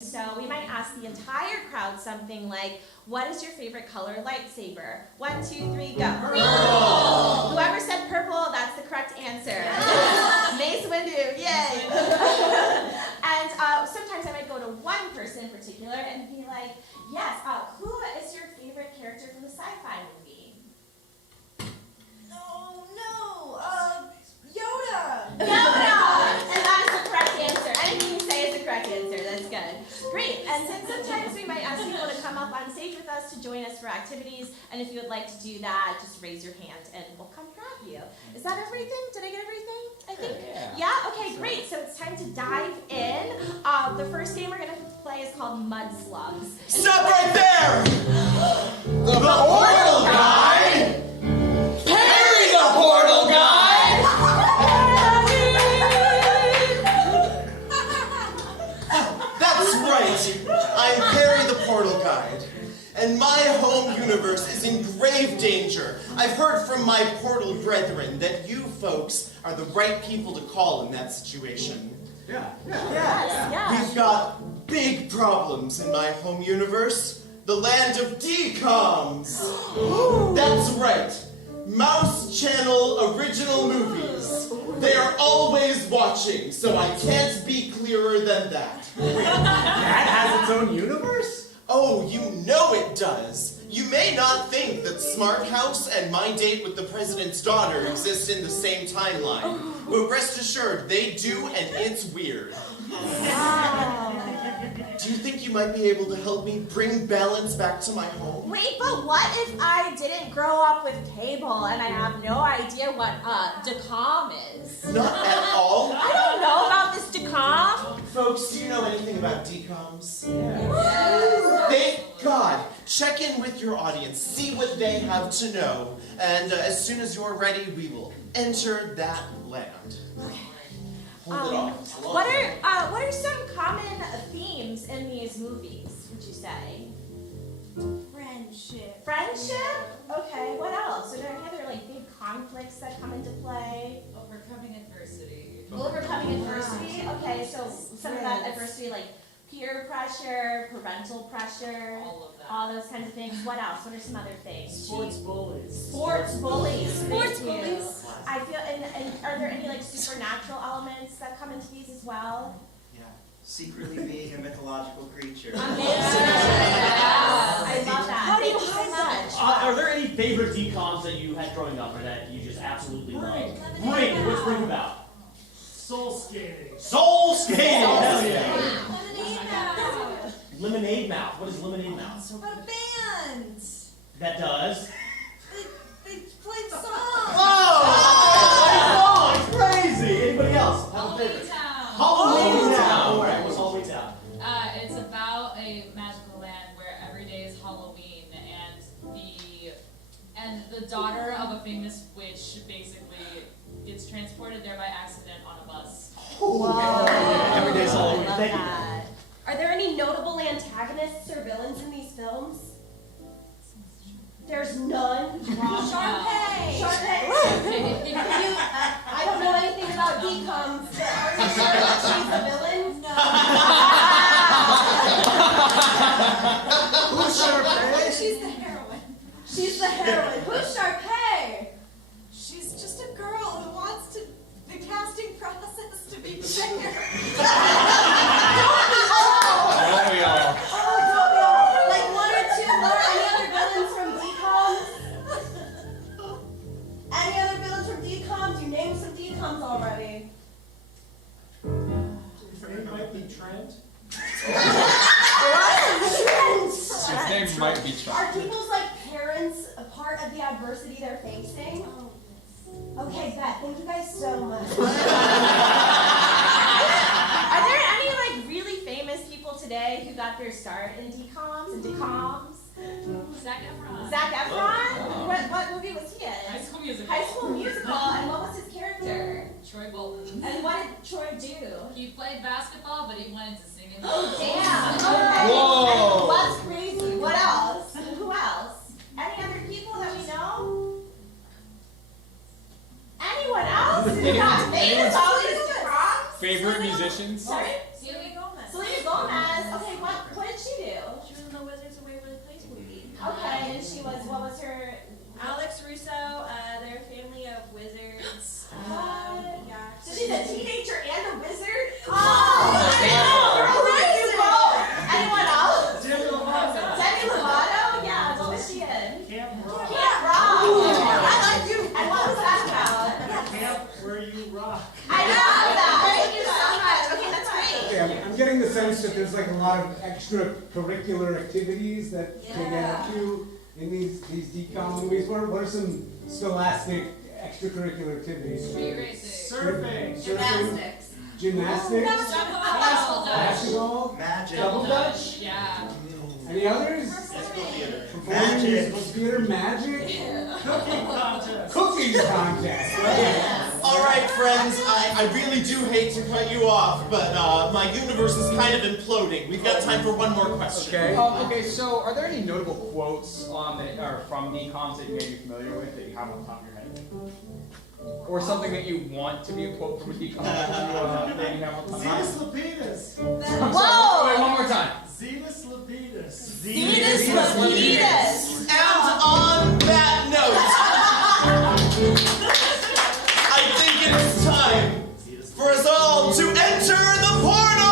So we might ask the entire crowd something like, what is your favorite color lightsaber? 1, 2, 3, go. Purple! Whoever said purple, that's the correct answer. Mace Windu, yay! And sometimes I might go to one person in particular and be like, yes, who is your favorite character from the sci-fi movie? Yoda! And that is the correct answer. Anything you say is the correct answer. That's good. Great. And then sometimes we might ask people to come up on stage with us to join us for activities. And if you would like to do that, just raise your hand and we'll come grab you. Is that everything? Did I get everything? I think. Yeah? Okay, great. So it's time to dive in. The first game we're going to play is called Mud Slugs. Stop right there! The Portal Guide! Parry the Portal Guide! That's right! I'm Parry the Portal Guide. And my home universe is in grave danger. I've heard from my portal brethren that you folks are the right people to call in that situation. Yes. We've got big problems in my home universe. The land of DCOMs. That's right. Mouse Channel original movies. They are always watching, so I can't be clearer than that. That has its own universe? Oh, you know it does. You may not think that Smart House and My Date with the President's Daughter exist in the same timeline, but rest assured, they do, and it's weird. Do you think you might be able to help me bring balance back to my home? Wait, but what if I didn't grow up with cable and I have no idea what DCOM is? Not at all. I don't know about this DCOM. Folks, do you know anything about DCOMs? Yeah. Thank God. Check in with your audience, see what they have to know, and as soon as you're ready, we will enter that land. Okay. Hold it off. What are some common themes in these movies, would you say? Friendship. Friendship? Okay, what else? Are there any other big conflicts that come into play? Overcoming adversity. Overcoming adversity? Okay, so some of that adversity like peer pressure, parental pressure, All of that. all those kinds of things. What else? What are some other things? Sports bullies. Sports bullies. Sports Thank you. bullies. I feel, and are there any supernatural elements that come into these as well? Yeah, secretly being a mythological creature. I love that. How do you Thank so hide that? much. Are there any favorite DCOMs that you had growing up or that you just absolutely love? Bring! What's Bring about? Soul skating. Soul skating! Hell yeah! Lemonade Mouth. Lemonade Mouth. What is Lemonade Mouth? A band. That does? They played songs. Oh! It's crazy! Anybody else? Have a Halloween favorite? Town. Halloween Town! Alright, what's Halloween Town? It's about a magical land where every day is Halloween, and the daughter of a famous witch basically gets transported there by accident on a bus. Every day's Halloween. I love Thank you. that. Are there any notable antagonists or villains in these films? There's none. Sharpay. Sharpay. I don't know anything about DCOMs, but are you sure that she's a villain? No. Who's Sharpay? She's the heroine. She's the heroine. Who's Sharpay? She's just a girl who wants the casting process to be fair. Like one or two, or any other villains from DCOMs? Any other villains from DCOMs? You named some DCOMs already. His name might be Trent. His name might be Trent. Are people's parents a part of the adversity they're facing? Okay, Beth, thank you guys so much. Are there any really famous people today who got their start in DCOMs and DCOMs? Zac Efron. Zac Efron? What movie was he in? High School Musical. High School Musical. And what was his character? Troy Bolton. And what did Troy do? He played basketball, but he wanted to sing in the Oh, damn. Okay. Whoa. And what's crazy? What else? Who else? Any other people that we know? Anyone else? Who got famous all these DCOMs? Favorite musicians? Sorry? Selena Gomez. Selena Gomez. Okay, what was her? Alex Russo, they're a family of wizards. Yeah. So she's a teenager and a wizard? Oh, You both. Anyone else? Demi Lovato. Demi Lovato? Yeah, what was she in? Camp Rock. Camp Rock. I like you. And what was that about? Camp where you rock. I love that. Thank you so much. Okay, that's great. Okay, I'm getting the sense that there's like a lot of extracurricular activities that they get up to in these decom movies. What are some scholastic extracurricular activities? Street racing. Surfing. Gymnastics. Gymnastics? Basketball? Magic. Double Dutch? Yeah. Any others? Musical theater. Performing Magic. musical theater, magic? Cooking contest. Cooking contest. All right, friends, I really do hate to cut you off, but my universe is kind of imploding. We've got time for one more question. Okay. Okay. So, are there any notable quotes that are from DComs that you may be familiar with that you have on top of your head, or something that you want to be a quote from a DCom that you have on top of your head? Zetus Lapidus. Whoa! Wait, one more time. Zetus Lapidus. Venus Lapidus. And on that note, I think it is time for us all to enter the portal!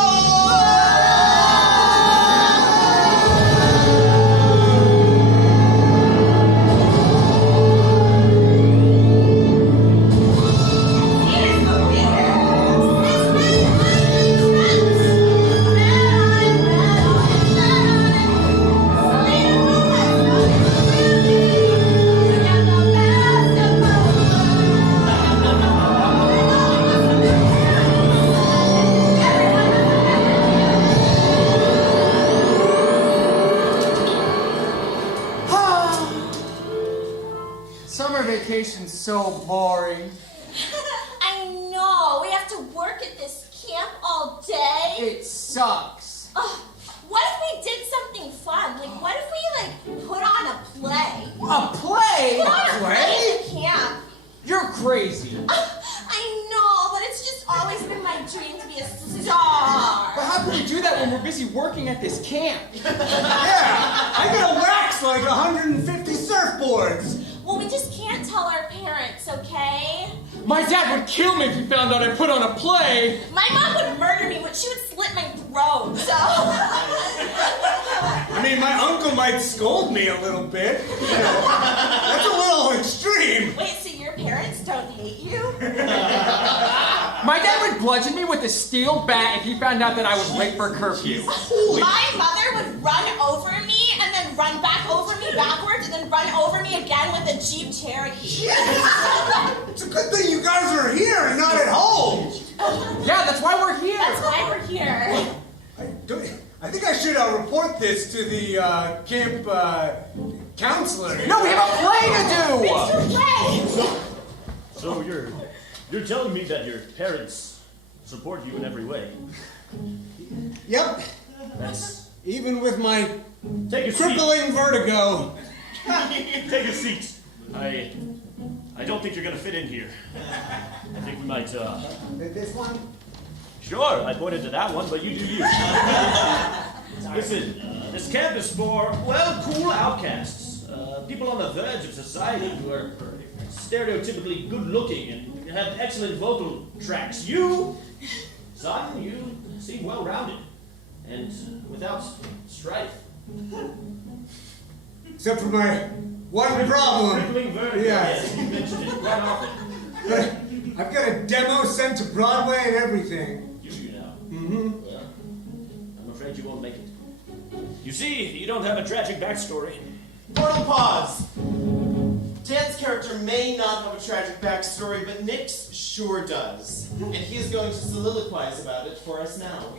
Summer vacation's so boring. I know. We have to work at this camp all day. It sucks. What if we did something fun? Like, what if we, put on a play? A play? Put on a play at the camp. You're crazy. I know, but it's just always been my dream to be a star. But how can we do that when we're busy working at this camp? Yeah, I gotta wax like 150 surfboards. Well, we just can't tell our parents, okay? My dad would kill me if he found out I put on a play. My mom would murder me, but she would slit my throat, so... I mean, my uncle might scold me a little bit. You know, that's a little extreme. Wait, so your parents don't hate you? My dad would bludgeon me with a steel bat if he found out that I was late for curfew. My mother would run over me and then run back over me backwards and then run over me again with a Jeep Cherokee. It's a good thing you guys are here and not at home. Yeah, that's why we're here. That's why we're here. I think I should report this to the camp counselor. No, we have a play to do. So you're telling me that your parents support you in every way? Yep. That's Even with my take a crippling vertigo. seat. Take a seat. I don't think you're gonna fit in here. I think we might. This one? Sure, I pointed to that one, but you do you. Listen, this camp is for, well, cool outcasts. People on the verge of society who are stereotypically good-looking and have excellent vocal tracks. You, son, you seem well-rounded and without strife. Except for my one problem. Crippling vertigo. Yes. You mentioned it quite often. I've got a demo sent to Broadway and everything. You now. Mm-hmm. Well, I'm afraid you won't make it. You see, you don't have a tragic backstory. Portal pause. Dan's character may not have a tragic backstory, but Nick's sure does. And he's going to soliloquize about it for us now.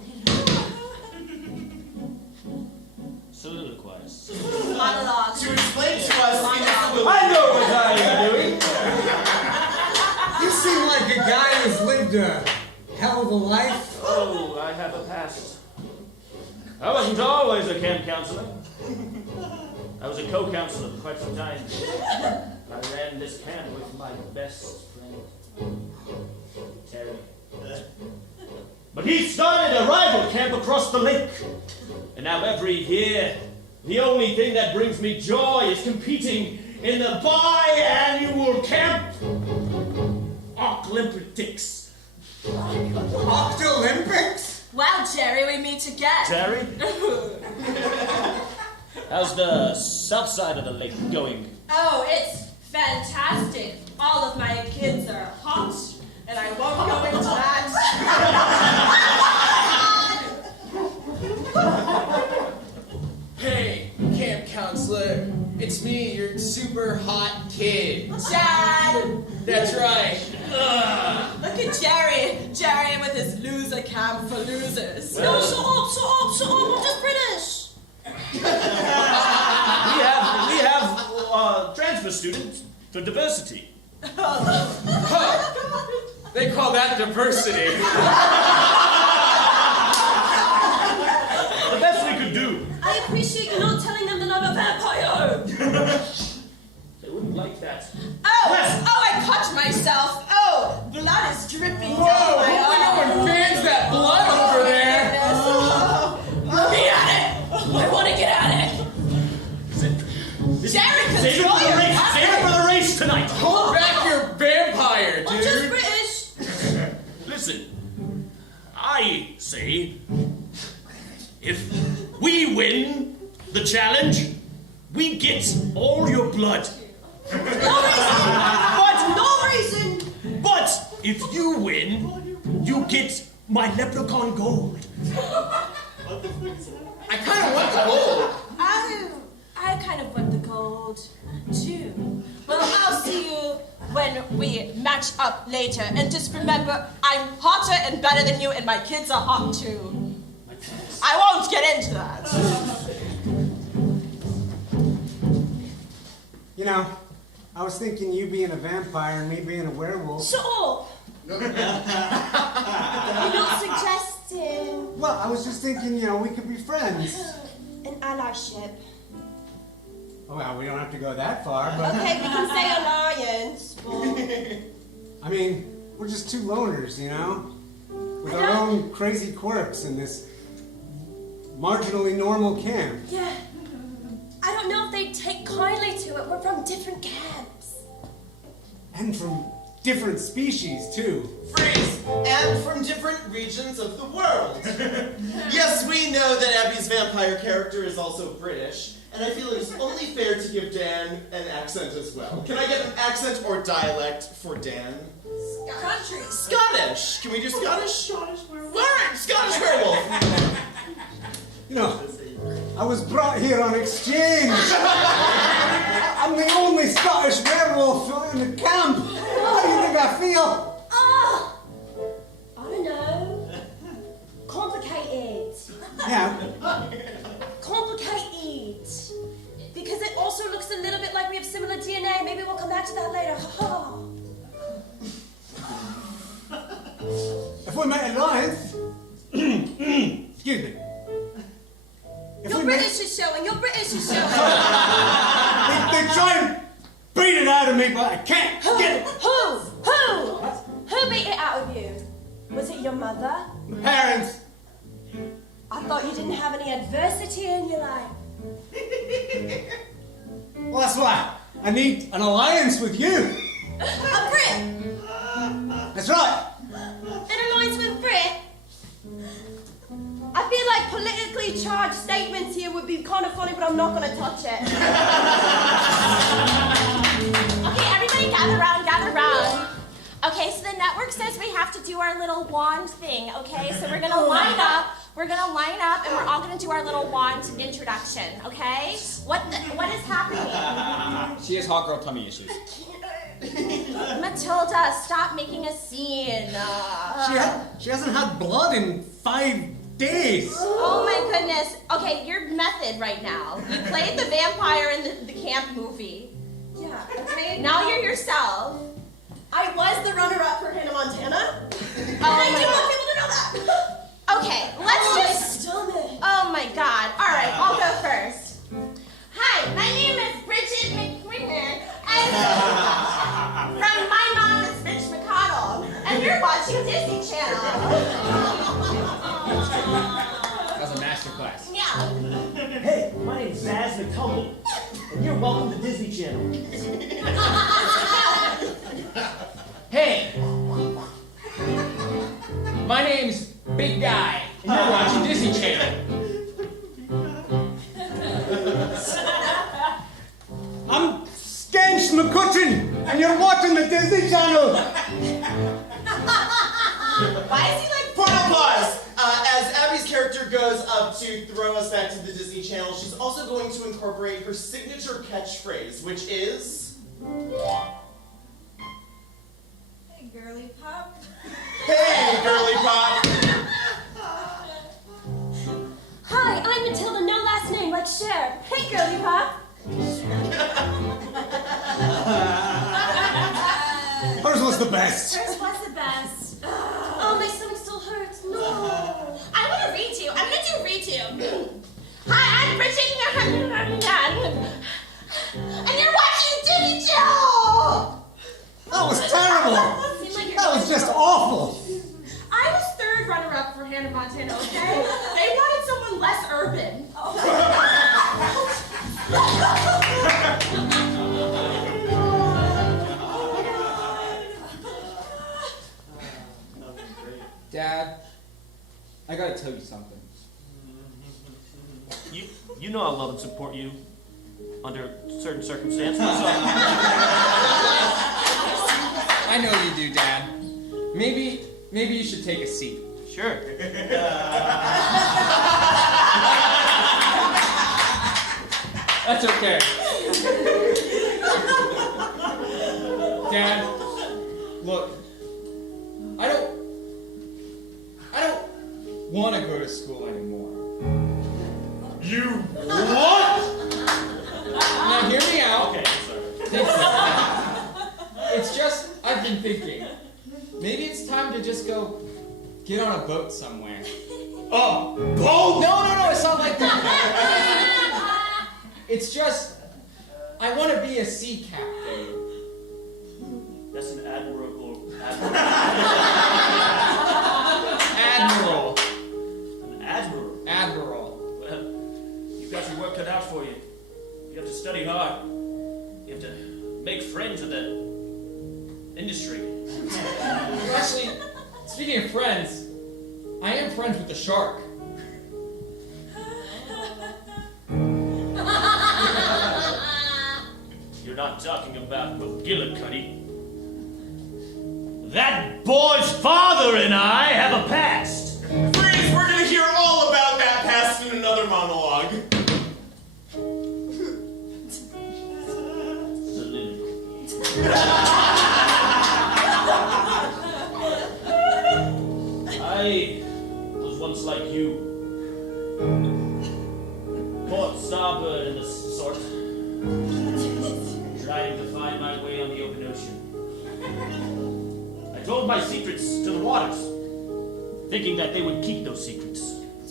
Soliloquize. Monologue. To explain to us in his I know what I'm doing. You seem like a guy who's lived a hell of a life. Oh, I have a past. I wasn't always a camp counselor. I was a co-counselor for quite some time. I ran this camp with my best friend, Terry. But he started a rival camp across the lake. And now every year, The only thing that brings me joy is competing in the biannual camp Oclympics. Octolympics? Well, Jerry, we meet again. Jerry? How's the south side of the lake going? Oh, it's fantastic. All of my kids are hot, and I won't go into that. Hey, camp counselor. It's me, your super hot kid. Dad! That's right. Look at Jerry. Jerry with his loser camp for losers. No, shut up. I'm just British. We have transfer students for diversity. Huh. They call that diversity. The best we could do. I appreciate you not telling them that I'm a vampire. They wouldn't like that. Oh, I cut myself. Oh, blood is dripping down my Hopefully no one fans that blood over there. Get at it. I want to get at it. Jerry, Save it control for the your race. temper. Save it for the race tonight. Hold back your vampire, I'm just dude. British. Listen, I say, if we win the challenge, we get all your blood. No reason. But if you win, you get my leprechaun gold. I kind of want the gold. I kind of want the gold, too. Well, I'll see you when we match up later. And just remember, I'm hotter and better than you, and my kids are hot, too. I won't get into that. You know, I was thinking you being a vampire and me being a werewolf. Shut up! You're not suggesting Well, I was just thinking, we could be friends. an allyship. Oh, well, we don't have to go that far, but Okay, we can say alliance, but... I mean, we're just two loners, with our own crazy quirks in this marginally normal camp. Yeah. I don't know if they'd take kindly to it. We're from different camps. And from different species, too. Freeze! And from different regions of the world. Yes, we know that Abby's vampire character is also British, and I feel it is only fair to give Dan an accent as well. Can I get an accent or dialect for Dan? Country. Scottish! Can we do Scottish? Scottish werewolf. Alright, Scottish werewolf! I was brought here on exchange. I'm the only Scottish werewolf in the camp. How do you think I feel? I don't know. Complicated. Yeah. Complicated. Because it also looks a little bit like we have similar DNA. Maybe we'll come back to that later. If we make alliance, excuse me. Your British is showing. Your British is showing. They try and beat it out of me, but I can't get it. Who beat it out of you? Was it your mother? My parents. I thought you didn't have any adversity in your life. Well, that's why I need an alliance with you. A Brit. That's right. An alliance with Brit. I feel like politically charged statements here would be kind of funny, but I'm not going to touch it. Okay, everybody gather round, gather round. Okay, so the network says we have to do our little wand thing, okay? So we're gonna line up, and we're all gonna do our little wand introduction, okay? What is happening? She has hot girl tummy issues. Matilda, stop making a scene. She hasn't had blood in 5 days. Oh my goodness. Okay, your method right now. You played the vampire in the camp movie. Yeah, okay. Now you're yourself. I was the runner-up for Hannah Montana. Oh and I my do want God. people to know that. Okay, let's just... stomach. Oh my God. All right, I'll go first. Hi, my name is Bridget McQueen, and from My Mom is Mitch McConnell, and you're watching Disney Channel. That was a masterclass. Yeah. Hey, my name's Zaz McTumble, and you're welcome to Disney Channel. Hey! My name's Big Guy, and you're watching Disney Channel. I'm Skanch McCutcheon, and you're watching the Disney Channel. Why is he like Portal-Prov! As Abby's character goes up to throw us back to the Disney Channel, she's also going to incorporate her signature catchphrase, which is... Hey, girly pop. Hey, girly pop! Hi, I'm Matilda, no last name, like Cher. Hey, girly pop. Hers was the best. Hers was the best. Oh, my stomach still hurts. No. I want to read to you. I'm going to read to you. Hi, I'm Bridget, and you're watching Disney Channel! That was terrible. Seemed like That was just awful. I was third runner-up for Hannah Montana, okay? They wanted someone less urban. Dad, I gotta tell you something. You know I love and support you under certain circumstances. So. I know you do, Dad. Maybe you should take a seat. Sure. That's okay. Dad, look, I don't want to go to school anymore. You what? Now hear me out. Okay, sorry. Thank you. It's just, I've been thinking, maybe it's time to just go get on a boat somewhere. Oh, boat? No, it's not like that. It's just, I want to be a sea captain. That's an admirable. Admiral. An admiral. Admiral. Well, you've got your work cut out for you. You have to study hard. You have to make friends in the industry. Actually, speaking of friends, I am friends with the shark. You're not talking about McGillicuddy. That boy's father and I have a past. Freeze, we're gonna hear all about that past in another monologue. I was once like you. Port starboard and the sort. Trying to find my way on the open ocean. I told my secrets to the waters, thinking that they would keep those secrets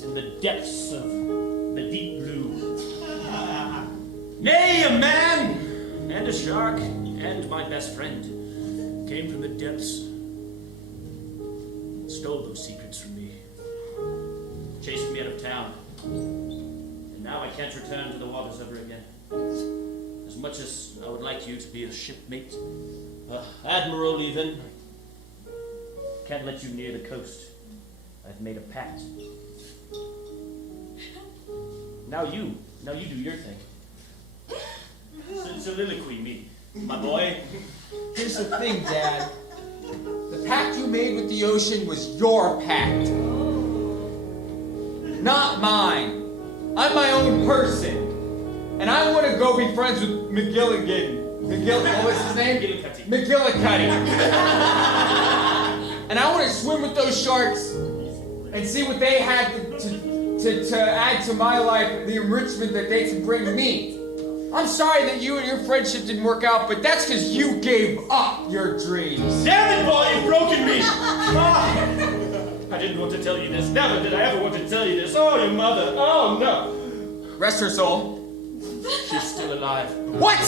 in the depths of the deep blue. Nay, a man and a shark and my best friend came from the depths, stole those secrets from me, chased me out of town, and now I can't return to the waters ever again. As much as I would like you to be a shipmate, admiral even, can't let you near the coast. I've made a pact. Now you do your thing. Soliloquy me, my boy. Here's the thing, Dad. The pact you made with the ocean was your pact. Not mine. I'm my own person. And I want to go be friends with what's his name? McGillicuddy. And I want to swim with those sharks and see what they had to add to my life, the enrichment that they can bring me. I'm sorry that you and your friendship didn't work out, but that's because you gave up your dreams. Damn it, boy, you've broken me! I didn't want to tell you this. Never did I ever want to tell you this. Oh, your mother. Oh, no. Rest her soul. She's still alive. What?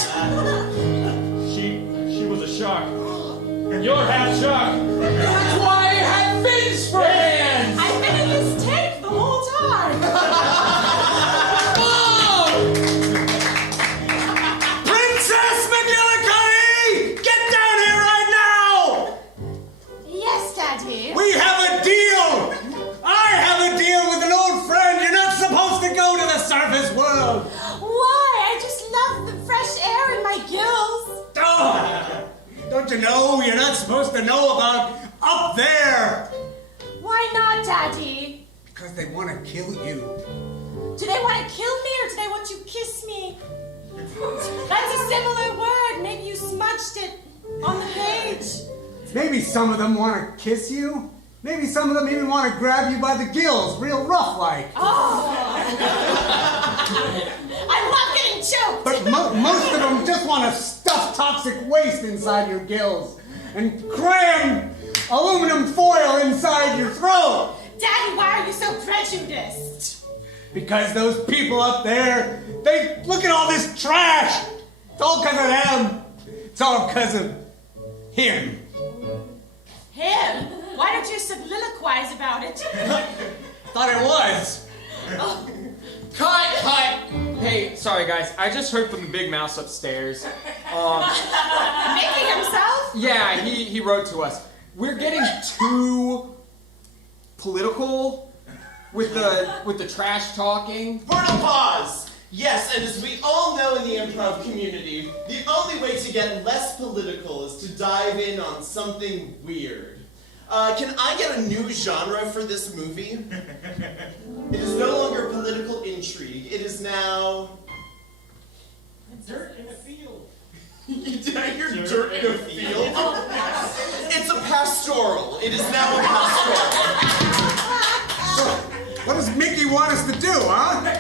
She was a shark. You're half shark. That's why I had fins for hands. I've been in this tank the whole time. Mom! surface world. Why? I just love the fresh air in my gills. Oh, don't you know you're not supposed to know about up there? Why not, Daddy? Because they want to kill you. Do they want to kill me or do they want to kiss me? That's a similar word. Maybe you smudged it on the page. Maybe some of them want to kiss you. Maybe some of them even want to grab you by the gills, real rough like. Oh! I love getting choked! But most of them just want to stuff toxic waste inside your gills and cram aluminum foil inside your throat. Daddy, why are you so prejudiced? Because those people up there, they look at all this trash. It's all because of them. It's all because of him. Him? Why don't you soliloquize about it? Thought it was. Oh. Cut! Hey, sorry guys, I just heard from the big mouse upstairs. Mickey himself? Yeah, he wrote to us. We're getting too political with the trash talking. Portal-Prov! Yes, and as we all know in the improv community, the only way to get less political is to dive in on something weird. Can I get a new genre for this movie? It is no longer political intrigue. It is now... Dirt in a field. Did I hear dirt in a field? It's a pastoral. It is now a pastoral. So, what does Mickey want us to do, huh?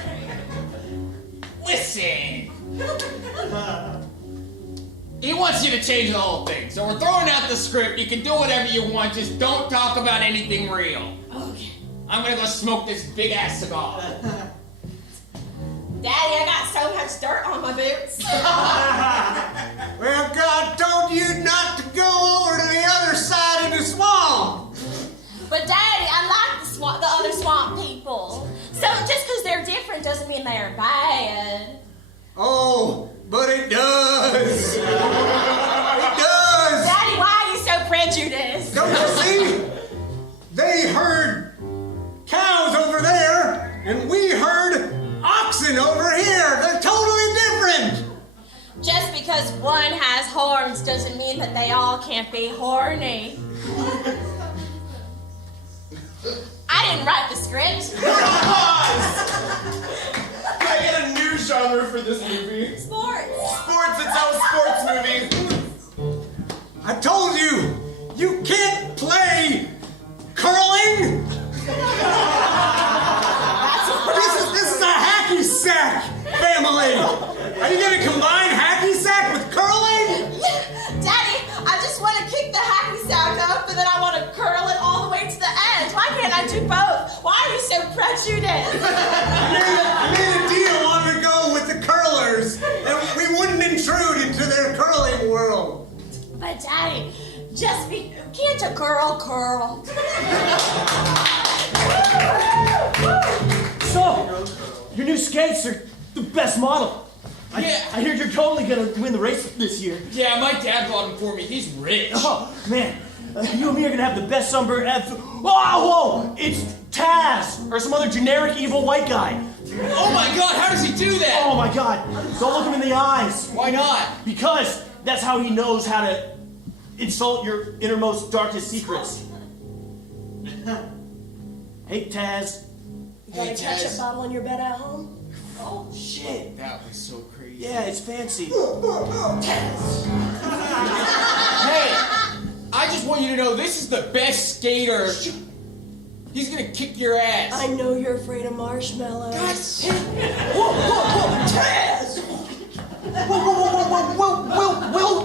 Listen. He wants you to change the whole thing. So we're throwing out the script. You can do whatever you want. Just don't talk about anything real. Okay. I'm gonna go smoke this big ass cigar. Daddy, I got so much dirt on my boots. Well, God told you not to go over to the other side of the swamp. But Daddy, I like the other swamp people. So just because they're different doesn't mean they're bad. Oh, but it does. It does. Daddy, why are you so prejudiced? Don't you see? They herd cows over there, and we herd oxen over here. They're totally different. Just because one has horns doesn't mean that they all can't be horny. I didn't write the script. Can I get a new genre for this movie? Sports. Sports, it's now a sports movie. I told you, you can't play curling. This is a hacky sack family. Are you gonna combine hacky sack with curling? Daddy, I just want to kick the hacky sack up and then I want to curl it all the way to the end. Why can't I do both? Why are you so prejudiced? I made a deal long ago with the curlers, and we wouldn't intrude into their curling world. But Daddy, can't a girl curl? So, your new skates are the best model. I hear you're totally gonna win the race this year. Yeah, my dad bought them for me. He's rich. Oh, man. You and me are gonna have the best sunburn ever. Whoa! It's Taz! Or some other generic evil white guy. Oh my god, how does he do that? Oh my god. Don't look him in the eyes. Why not? Because that's how he knows how to insult your innermost, darkest secrets. Hey, Taz. You got a ketchup bottle in your bed at home? Oh, shit. That was so crazy. Yeah, it's fancy. Hey, I just want you to know this is the best skater. He's gonna kick your ass. I know you're afraid of marshmallows. Taz!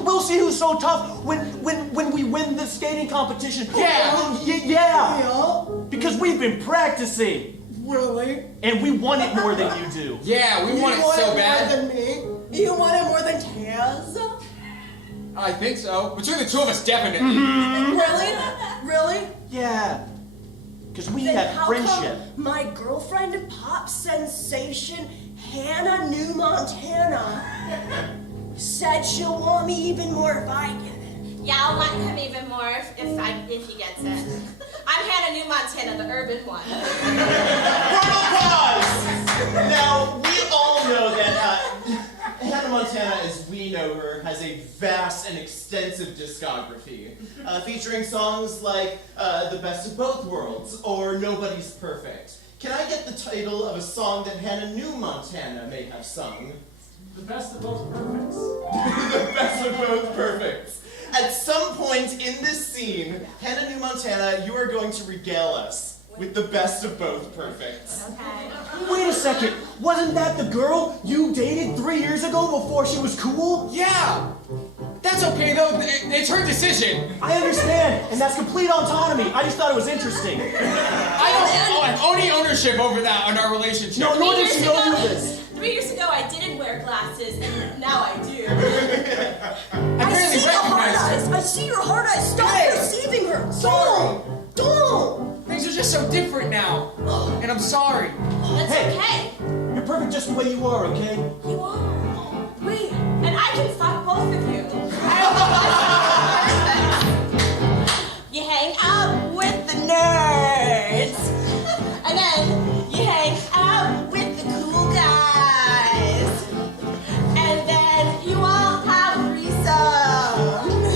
We'll see who's so tough when we win the skating competition. Yeah. Yeah. Because we've been practicing. Really? And we want it more than you do. Yeah, we want it so bad. More than me? You want it more than Taz? I think so. Between the two of us, definitely. Really? Really? Yeah. Because we Then have how friendship. come my girlfriend, pop sensation, Hannah New Montana, said she'll want me even more if I get it? Yeah, I'll like him even more if he gets it. I'm Hannah New Montana, the urban one. Portal-Prov! Now, know her, has a vast and extensive discography, featuring songs like The Best of Both Worlds or Nobody's Perfect. Can I get the title of a song that Hannah New Montana may have sung? The Best of Both Perfects. The Best of Both Perfects. At some point in this scene, Hannah New Montana, you are going to regale us with the best of both perfects. Okay. Wait a second, wasn't that the girl you dated 3 years ago before she was cool? Yeah! That's okay though, it's her decision. I understand, and that's complete autonomy. I just thought it was interesting. I don't have any ownership over that on our relationship. No, nor did she know you this. 3 years ago, I didn't wear glasses, and now I do. I barely recognized her. I see your heart eyes. Stop deceiving her. Don't. Things are just so different now, and I'm sorry. That's Hey. okay. You're perfect just the way you are, okay? You are. Wait, and I can fuck both of you. You hang out with the nerds, and then you hang out with the cool guys, and then you all have threesomes.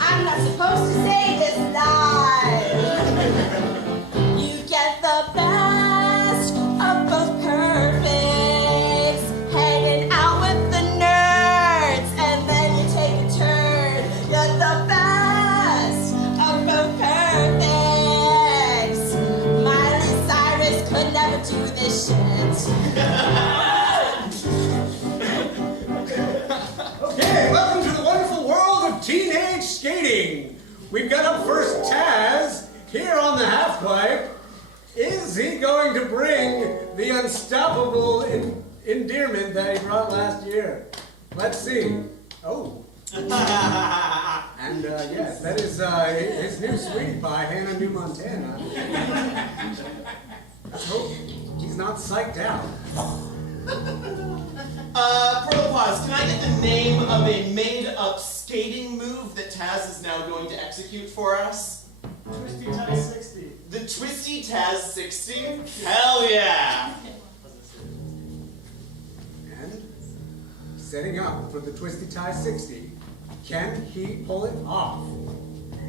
I'm not supposed to say this live. You get the best of both perfects, hanging out with the nerds, and then you take a turn. You're the best of both perfects. Miley Cyrus could never do this shit. Okay, welcome to the wonderful world of teenage skating. We've got up first Taz here on the halfpipe. Is he going to bring the unstoppable endearment that he brought last year? Let's see. Oh. And yes, that is his new sweetie pie, Hannah New Montana. I hope he's not psyched out. Portal-Prov, can I get the name of a made-up skating move that Taz is now going to execute for us? Twisty Tie 60. The Twisty Taz 60? Hell yeah! And setting up for the Twisty Tie 60, can he pull it off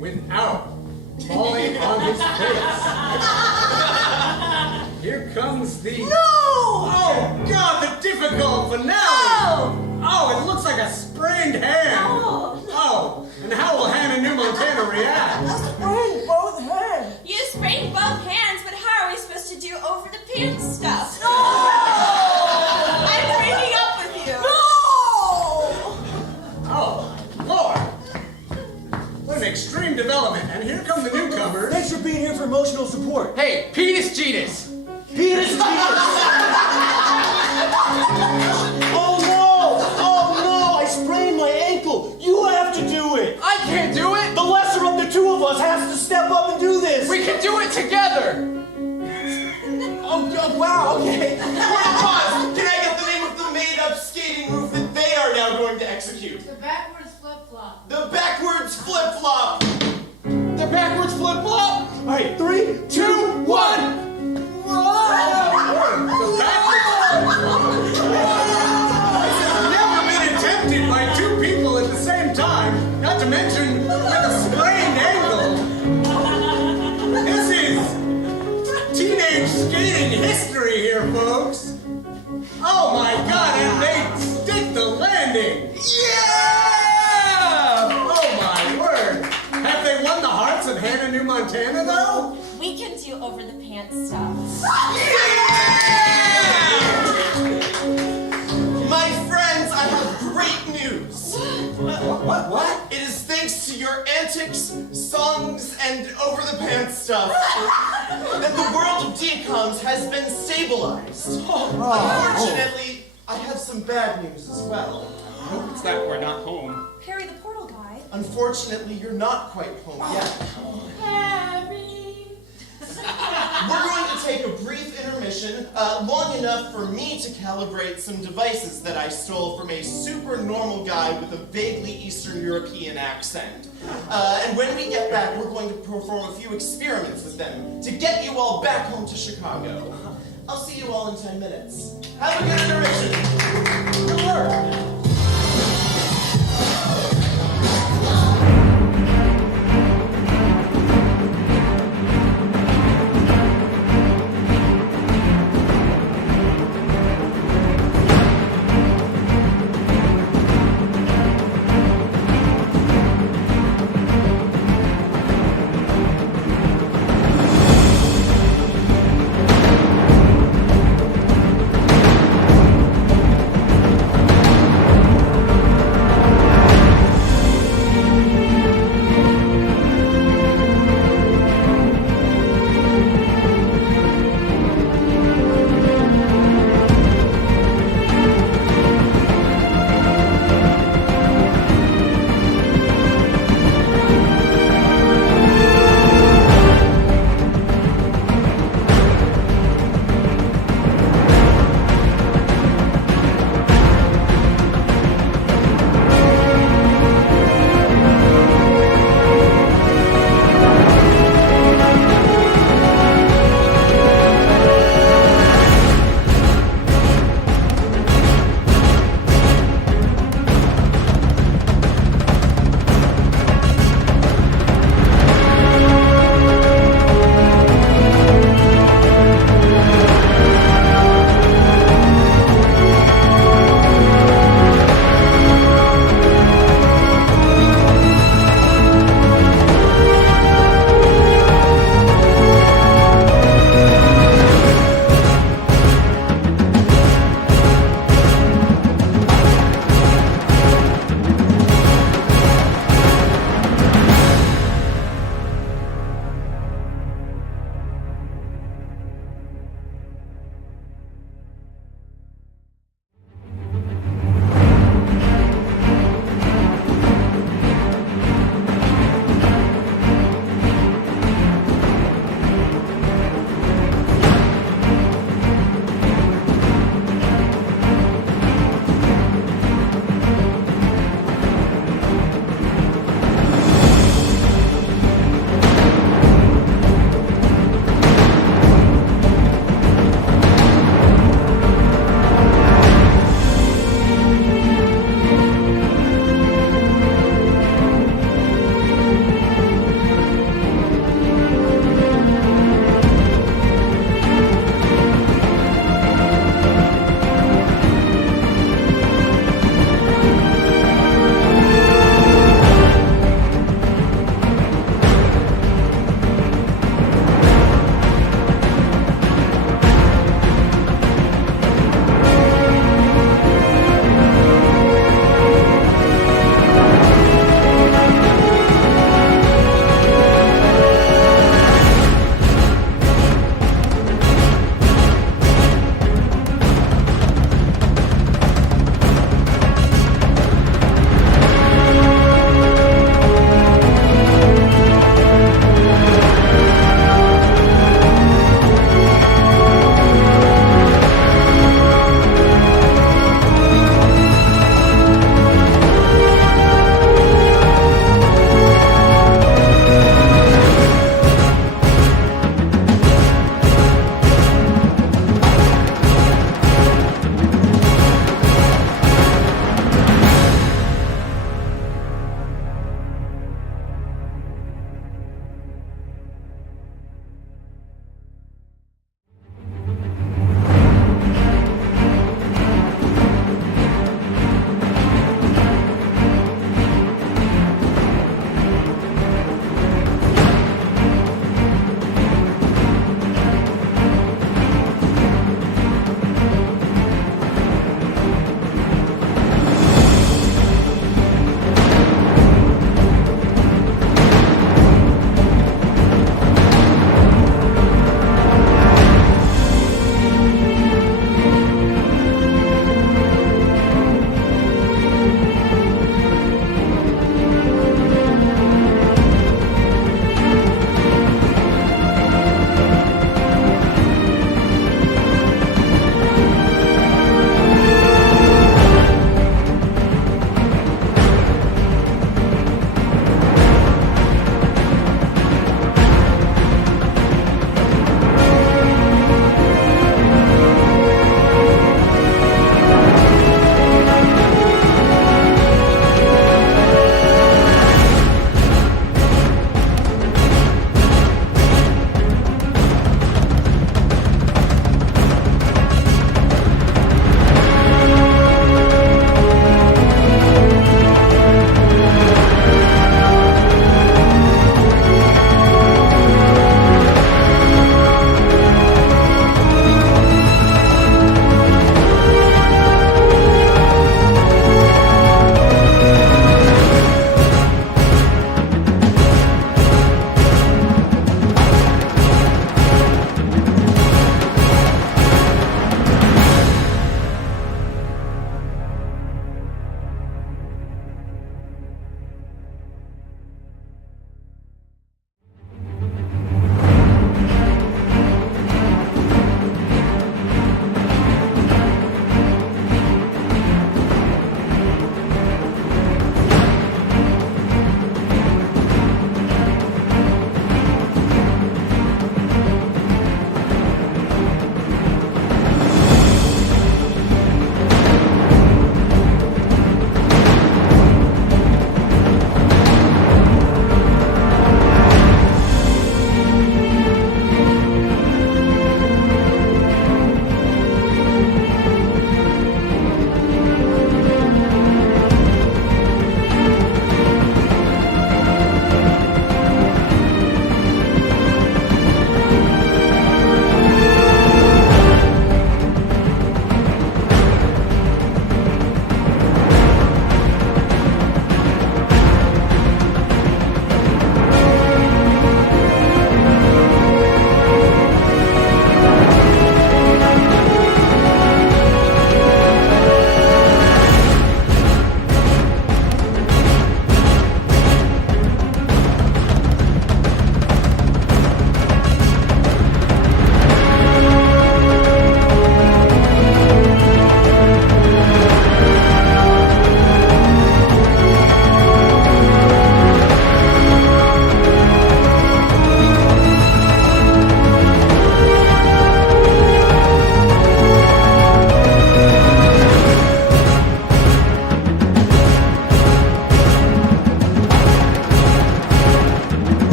without falling on his face? Here comes the... No! Oh, God, the difficult finale! No! Oh, it looks like a sprained hand! No! Oh, and how will Hannah New Montana react? Sprained both hands. You sprained both hands, but how are we supposed to do over the pants stuff? No! I'm breaking up with you. No! Oh, Lord! What an extreme development, and here come the newcomers. Thanks for being here for emotional support. Hey, Penis Genus! Penis Jesus! Oh no! I sprained my ankle! You have to do it! I can't do it! The lesser of the two of us has to step up and do this! We can do it together! Oh wow, okay. Portal-Prov, can I get the name of the made-up skating move that they are now going to execute? The backwards flip-flop. The backwards flip-flop! The backwards flip-flop! Alright, 3, 2, 1! The backwards This has never been attempted by two people at the same time, not to mention with a sprained ankle. This is teenage skating history here, folks. Oh my God, and they stick the landing. Yeah! Oh my word. Have they won the hearts of Hannah New Montana, though? We can do over the pants stuff. My friends, I have great news. What? It is thanks to your antics, songs, and over-the-pants stuff that the world of DCOMs has been stabilized. Unfortunately, I have some bad news as well. I hope it's that we're not home. Harry the Portal Guy. Unfortunately, you're not quite home yet. Harry. We're going to take a brief intermission, long enough for me to calibrate some devices that I stole from a super normal guy with a vaguely Eastern European accent. And when we get back, we're going to perform a few experiments with them to get you all back home to Chicago. I'll see you all in 10 minutes. Have a good intermission. Good work.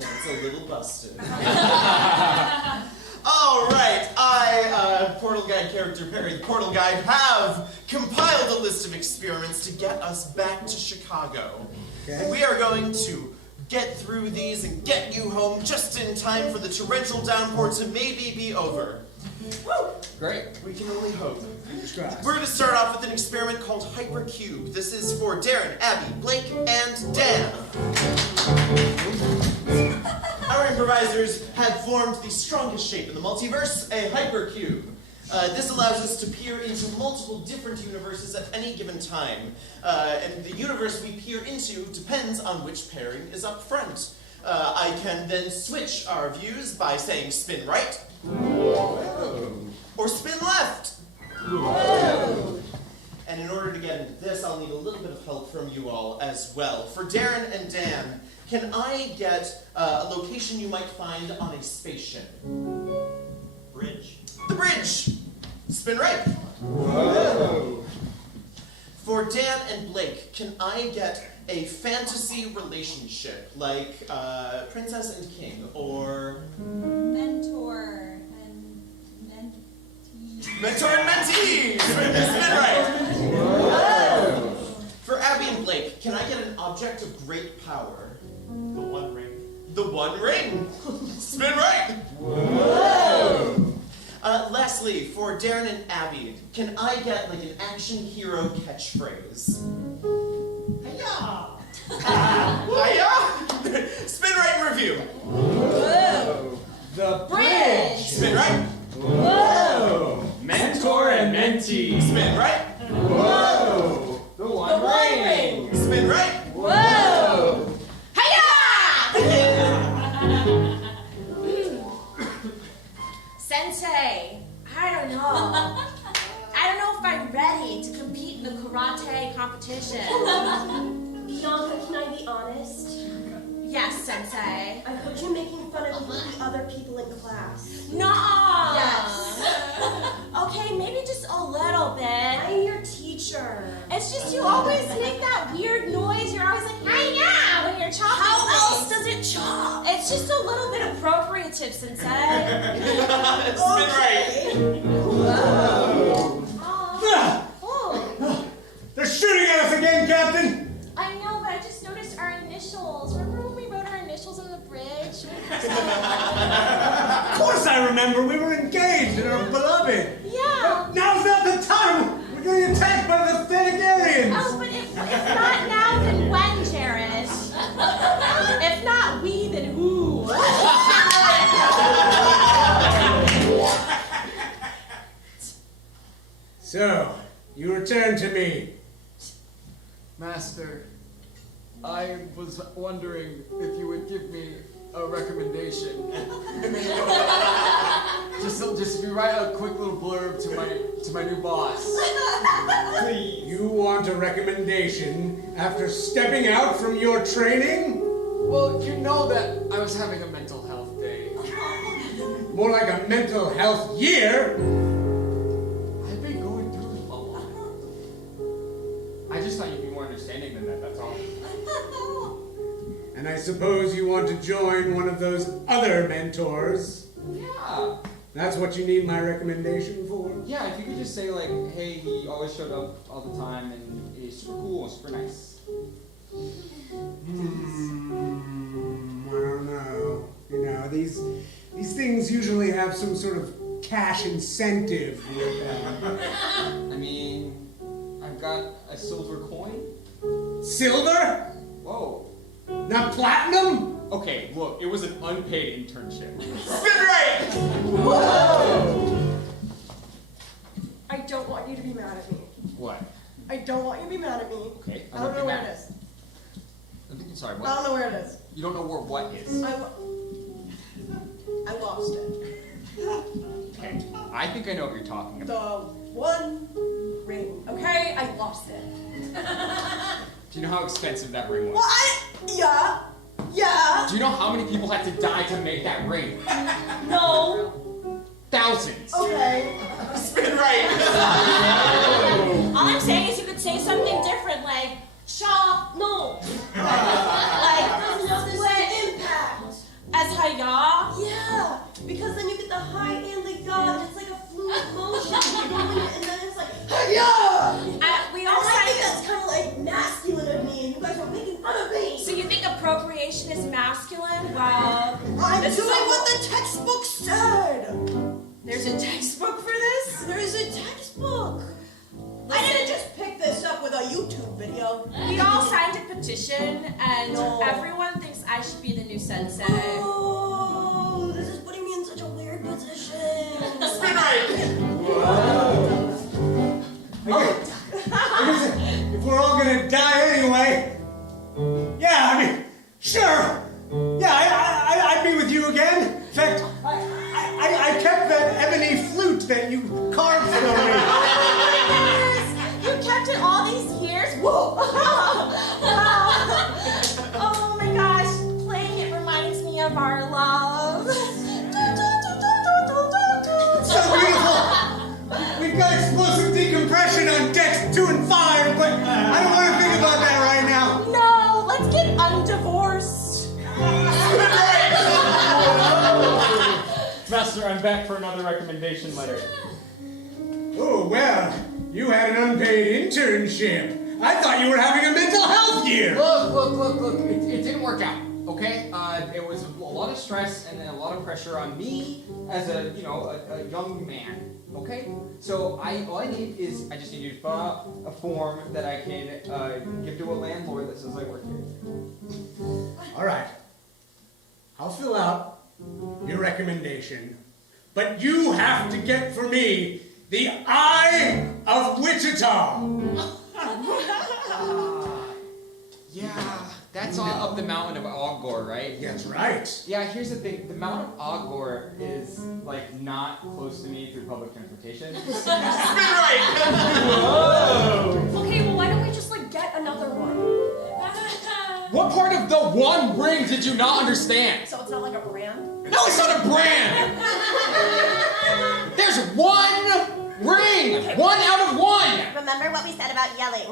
nothing. It's a little busted. All right, I, Portal Guide character Perry the Portal Guide, have compiled a list of experiments to get us back to Chicago. Okay. We are going to get through these and get you home just in time for the torrential downpour to maybe be over. Woo! Great. We can only hope. Fingers crossed. We're going to start off with an experiment called Hypercube. This is for Darren, Abby, Blake, and Dan. Our improvisers have formed the strongest shape in the multiverse, a hypercube. This allows us to peer into multiple different universes at any given time. And the universe we peer into depends on which pairing is up front. I can then switch our views by saying spin right, or spin left. And in order to get into this, I'll need a little bit of help from you all as well. For Darren and Dan, can I get a location you might find on a spaceship? Bridge. The bridge! Spin right. Whoa. For Dan and Blake, can I get a fantasy relationship like Princess and King, or Mentor and mentee. Mentor and Mentee! Spin right. Whoa. For Abby and Blake, can I get an object of great power? The One Ring. The One Ring! Spin right! Whoa. Lastly, for Darren and Abby, can I get like an action hero catchphrase? Hiya! Hiya! Spin right and review. Whoa. The bridge. Spin right. Whoa. Mentor and mentee. Spin right. Whoa. The One Ring. Spin right. Whoa! Sensei, I don't know. I don't know if I'm ready to compete in the karate competition. Bianca, can I be honest? Yes, Sensei. I heard you making fun of the other people in class. No. Yes. Okay, maybe just a little bit. I'm your teacher. It's just you always make that weird noise. You're always like, hi-ya, when you're chopping. How things. else does it chop? It's just a little bit appropriative, Sensei. Spin right. Oh. They're shooting at us again, Captain. I know, but I just noticed our initials. Remember when we wrote our initials on the bridge? Of course I remember. We were engaged and are beloved. Yeah. Now's not the time. We're getting attacked by the Thanagarians. Oh, but if not now, then when, Jared? If not we, then who? So, you return to me. Master, I was wondering if you would give me a recommendation. just if you write a quick little blurb to my new boss. Please. You want a recommendation after stepping out from your training? Well, you know that I was having a mental health day. More like a mental health year. I've been going through a lot. I just thought you'd be more understanding than that, that's all. And I suppose you want to join one of those other mentors. Yeah. That's what you need my recommendation for? Yeah, if you could just say like, hey, he always showed up all the time and he's super cool and super nice. I don't know. You know, these things usually have some sort of cash incentive with them. I mean, I've got a silver coin. Silver? Whoa. Not platinum? Okay, look, it was an unpaid internship. Spin right. Whoa! I don't want you to be mad at me. What? I don't want you to be mad at me. Okay, I don't know where it is. Sorry, I what? don't know where it is. You don't know where what is? I lost it. Okay, I think I know what you're talking The about. One Ring. Okay, I lost it. Do you know how expensive that ring was? What? Yeah. Yeah. Do you know how many people had to die to make that ring? No. Thousands. Okay. Spin right. All I'm saying is you could say something different, like, shop, no. Like, No, this is the impact. yaw? Yeah, because then you get the high and the yaw, and it's like a fluid motion. You're going, and then it's like, yeah. We all I think signed that's kind of like masculine of me, and you guys are making fun of me. So you think appropriation is masculine? Well, I'm this is doing a- what the textbook said. there's a textbook for this? There's a textbook. I didn't just pick this up with a YouTube video. We all signed a petition, and No. everyone thinks I should be the new sensei. Oh, this is putting me in such a weird position. Spin right! If we're all gonna die anyway, yeah, I mean, sure. Yeah, I'd be with you again. In fact, I kept that ebony flute that you carved for me. You kept it all these years? Whoa! Oh my gosh, playing it reminds me of our love. So beautiful. We've got explosive decompression on decks 2 and 5, but I don't want to think about that right now. No, let's get undivorced. Master, I'm back for another recommendation letter. Oh, well, you had an unpaid internship. I thought you were having a mental health year. Look. It didn't work out, okay? It was a lot of stress and then a lot of pressure on me as a young man, okay? So all I need is, I just need you to fill out a form that I can give to a landlord that says I work here. All right. I'll fill out your recommendation, but you have to get for me the Eye of Wichita. Yeah, that's all up the mountain of Ogor, right? That's right. Yeah, here's the thing. The Mount of Ogor is, like, not close to me through public transportation. Spin right! Whoa! Okay, well, why don't we just, like, get another one? What part of the one ring did you not understand? So it's not like a brand? No, it's not a brand! There's one ring! 1 out of 1! Remember what we said about yelling?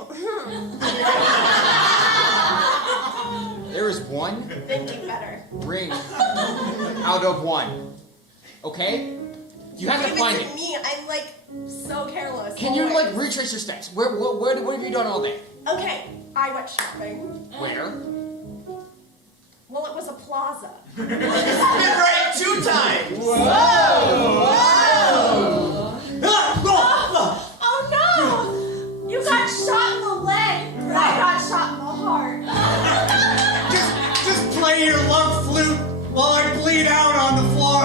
There is one Then do better. ring out of 1. Okay? You have to Give find it to it. me. I'm, like, so careless. Can you, always. like, retrace your steps? What have you done all day? Okay, I went shopping. Where? Well, it was a plaza. Spin right 2 times! Oh no! You got shot in the leg, but I got shot in the heart. Just play your love flute while I bleed out on the floor.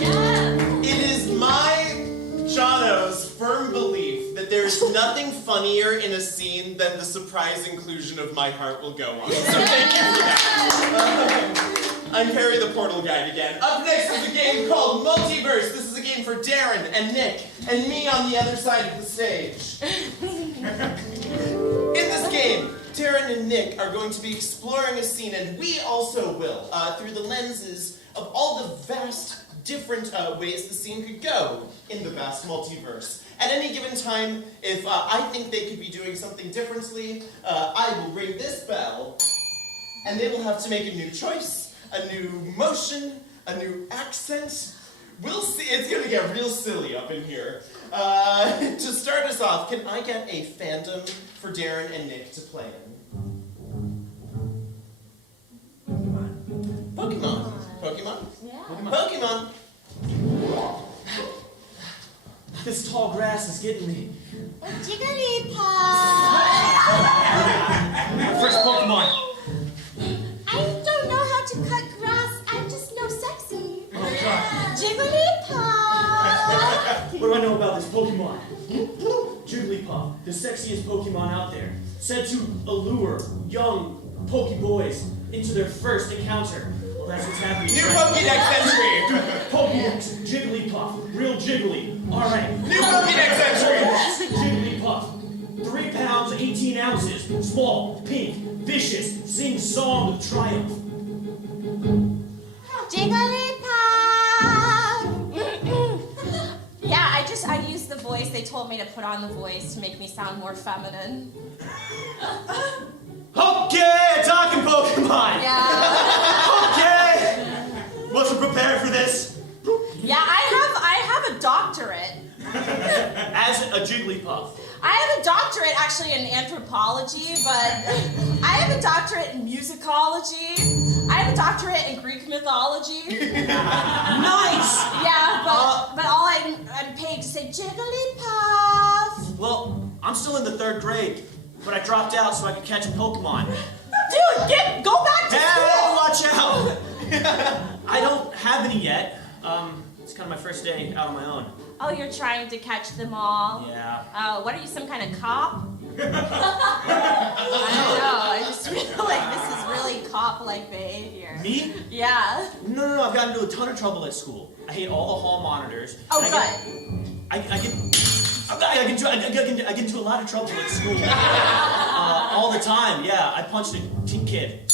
It is my, Jono's, firm belief that there is nothing funnier in a scene than the surprise inclusion of My Heart Will Go On. So thank you for that. I'm Perry the Portal Guide again. Up next is a game called Multiverse. This is a game for Darren and Nick and me on the other side of the stage. In this game, Darren and Nick are going to be exploring a scene, and we also will, through the lenses of all the vast different ways the scene could go in the vast multiverse. At any given time, if I think they could be doing something differently, I will ring this bell, and they will have to make a new choice, a new motion, a new accent. We'll see. It's going to get real silly up in here. To start us off, can I get a fandom for Darren and Nick to play in? Pokemon. Pokemon? Yeah. Pokemon. This tall grass is getting me. Jigglypuff! First Pokemon. I don't know how to cut grass. I'm just no sexy. Oh god. Jigglypuff! What do I know about this Pokemon? Jigglypuff, the sexiest Pokemon out there, said to allure young Pokeboys into their first encounter. Well, that's what's happening. New Pokédex entry. Pokédex, Jigglypuff, real jiggly. All right. New Pokédex entry. Jigglypuff, 3 pounds, 18 ounces, small, pink, vicious, sings song of triumph. Jigglypuff! Yeah, I used the voice they told told me to put on the voice to make me sound more feminine. Okay, talking Pokemon. Yeah. Okay. Wasn't prepared for this. Yeah, I have a doctorate. As a Jigglypuff. I have a doctorate actually in anthropology, but I have a doctorate in musicology. I have a doctorate in Greek mythology. Nice. Yeah, but all I'm paid to say Jigglypuff. Well, I'm still in the 3rd grade, but I dropped out so I could catch a Pokemon. Dude, go back to Hey, school. watch out. I don't have any yet. It's kind of my first day out on my own. Oh, you're trying to catch them all? Yeah. What are you, some kind of cop? I don't know. I just feel like this is really cop-like behavior. Me? Yeah. No, I've gotten into a ton of trouble at school. I hate all the hall monitors. Oh, and I get into a lot of trouble at school. All the time, yeah. I punched a kid.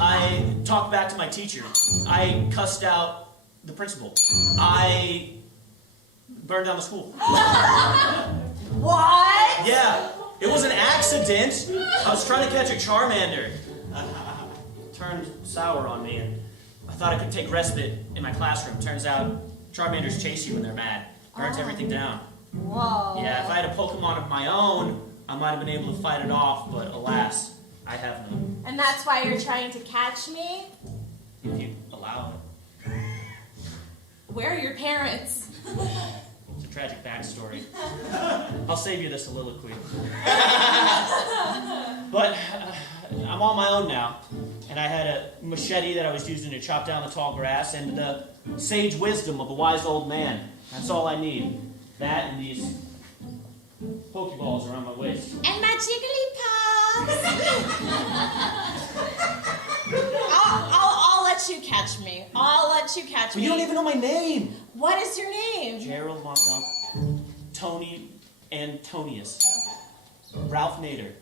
I talked back to my teacher. I cussed out the principal. I burned down the school. What? Yeah, it was an accident. I was trying to catch a Charmander. Turned sour on me, and I thought I could take respite in my classroom. Turns out Charmanders chase you when they're mad. Burns everything down. Whoa. Yeah, if I had a Pokemon of my own, I might have been able to fight it off, but alas, I have none. And that's why you're trying to catch me? If you allow it. Where are your parents? It's a tragic backstory. I'll save you the soliloquy. But I'm on my own now, and I had a machete that I was using to chop down the tall grass, and the sage wisdom of a wise old man. That's all I need. That and these Pokeballs around my waist. And my Jigglypuffs! I'll let you catch me. I'll let you catch But me. you don't even know my name. What is your name? Gerald Montgomery. Tony Antonius. Ralph Nader.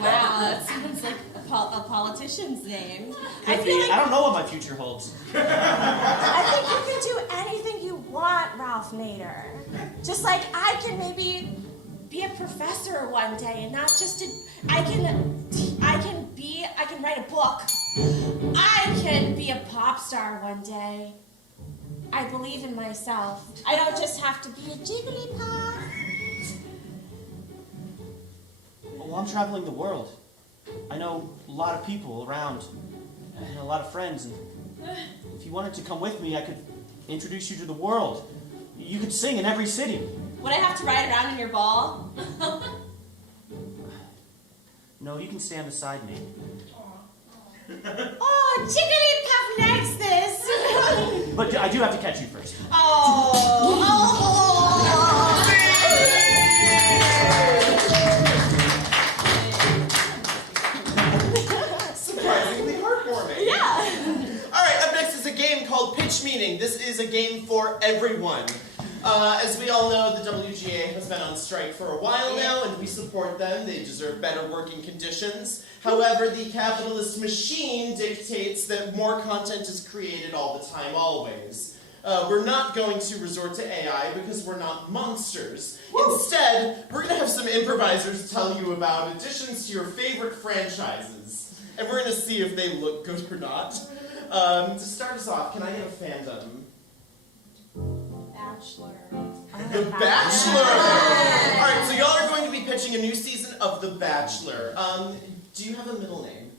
Wow, that sounds like a politician's name. I Could be. feel like I don't know what my future holds. I think you can do anything you want, Ralph Nader. Just like I can maybe be a professor one day and not just I can write a book. I can be a pop star one day. I believe in myself. I don't just have to be a Jigglypuff. Well, I'm traveling the world. I know a lot of people around and a lot of friends. And if you wanted to come with me, I could introduce you to the world. You could sing in every city. Would I have to ride around in your ball? No, you can stand beside me. Oh, Jigglypuff likes this. But I do have to catch you first. Surprisingly heartwarming. Yeah. All right, up next is a game called Pitch Meeting. This is a game for everyone. As we all know, the WGA has been on strike for a while now, and we support them. They deserve better working conditions. However, the capitalist machine dictates that more content is created all the time, always. We're not going to resort to AI because we're not monsters. Instead, we're going to have some improvisers tell you about additions to your favorite franchises. And we're going to see if they look good or not. To start us off, can I get a fandom? Bachelor. The Bachelor! Alright, so y'all are going to be pitching a new season of The Bachelor. Do you have a middle name?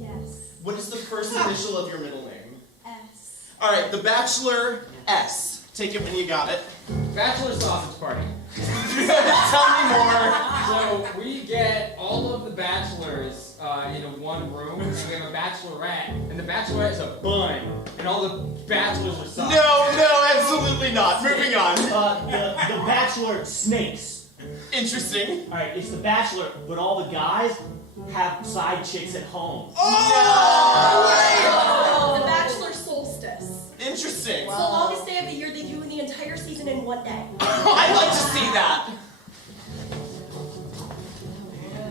Yes. What is the first initial of your middle name? S. Alright, The Bachelor S. Take it when you got it. Bachelor sausage party. Tell me more. So we get all of the bachelors into one room, and we have a bachelorette, and the bachelorette is a bun, and all the bachelors are sausage. No, absolutely not. Moving on. The Bachelor snakes. Interesting. All right, it's The Bachelor, but all the guys have side chicks at home. The Bachelor solstice. Interesting. It's the longest day of the year. They do the entire season in one day. I'd like to see that.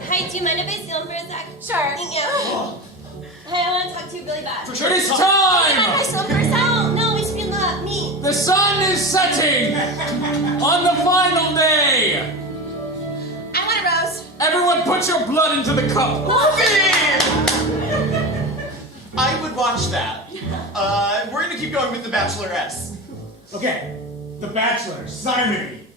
Hi, do you mind if I steal him for a sec? Sure. Thank you. Hi, I want to talk to you really bad. For sure. It's Mind if I time! steal him for a sec? No, we should be in the meet. The sun is setting on the final day. I want a rose. Everyone put your blood into the cup. I would watch that. We're gonna keep going with The Bachelorette. Okay, The Bachelor, Simony.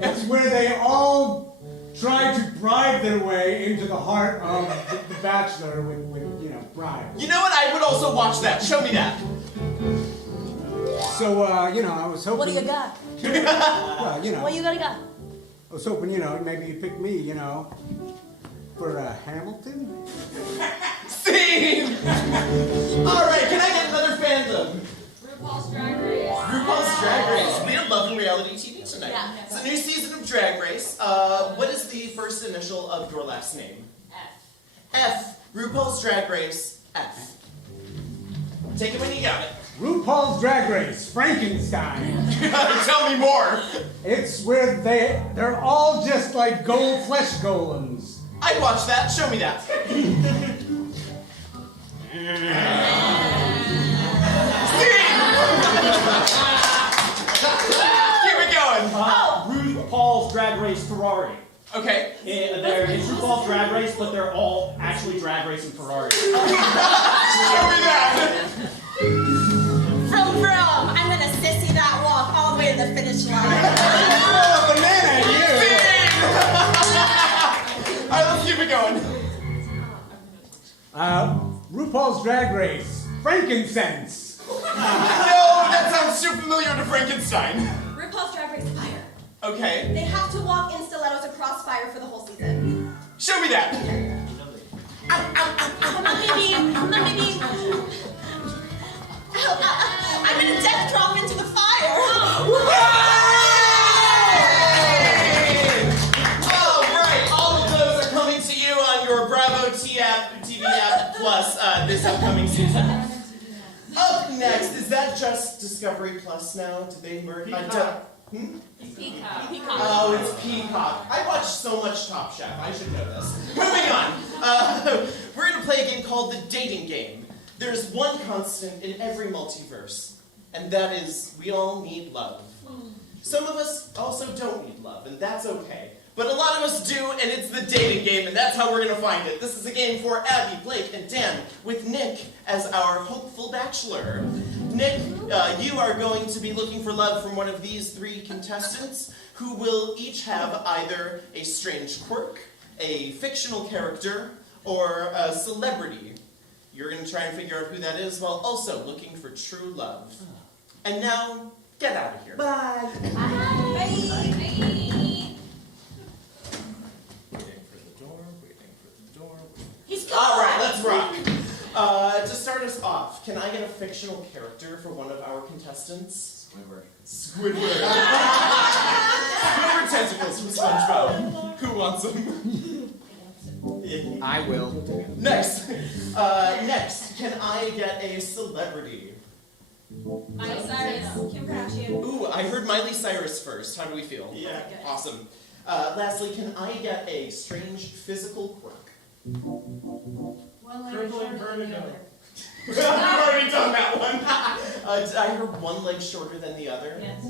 It's where they all try to bribe their way into the heart of the Bachelor with bribes. You know what? I would also watch that. Show me that. So, I was hoping... What do you got? Well, What you got? I was hoping, maybe you pick me, for Hamilton? Scene! Alright, can I get another fandom? RuPaul's Drag Race. RuPaul's Drag Race. We are loving reality TV tonight. Yeah. It's a new season of Drag Race. What is the first initial of your last name? F. F. RuPaul's Drag Race. F. Take it when you got it. RuPaul's Drag Race, Frankenstein. Tell me more. It's where they're all just like gold flesh golems. I'd watch that. Show me that. Keep it going. RuPaul's Drag Race Ferrari. Okay. It's RuPaul's Drag Race, but they're all actually drag racing Ferrari. Show me that. From I'm gonna sissy that walk all the way to the finish line. Oh, banana, you! Alright, let's keep it going. RuPaul's Drag Race, Frankincense. No, that sounds too familiar to Frankenstein. RuPaul's Drag Race Fire. Okay. They have to walk in stilettos across fire for the whole season. Show me that. Come on, baby. I'm gonna death drop into the fire. Alright, all of those are coming to you on your Bravo TV app plus this upcoming season. Up next, is that just Discovery Plus now? Did they merge? Peacock. Peacock. Oh, it's Peacock. I watch so much Top Chef. I should know this. Moving on. We're going to play a game called The Dating Game. There's one constant in every multiverse, and that is we all need love. Some of us also don't need love, and that's okay. But a lot of us do, and it's the dating game, and that's how we're going to find it. This is a game for Abby, Blake, and Dan, with Nick as our hopeful bachelor. Nick, you are going to be looking for love from one of these three contestants, who will each have either a strange quirk, a fictional character, or a celebrity. You're going to try and figure out who that is, while also looking for true love. And now, get out of here. Bye. Alright, let's rock. To start us off, can I get a fictional character for one of our contestants? Squidward. Squidward tentacles from SpongeBob. Who wants them? I will. Next. Next, can I get a celebrity? Miley Cyrus. Kim Kardashian. Ooh, I heard Miley Cyrus first. How do we feel? Yeah. Awesome. Lastly, can I get a strange physical quirk? One leg Crippling shorter than the vertigo. other. We've already done that one. I heard one leg shorter than the other. Yes.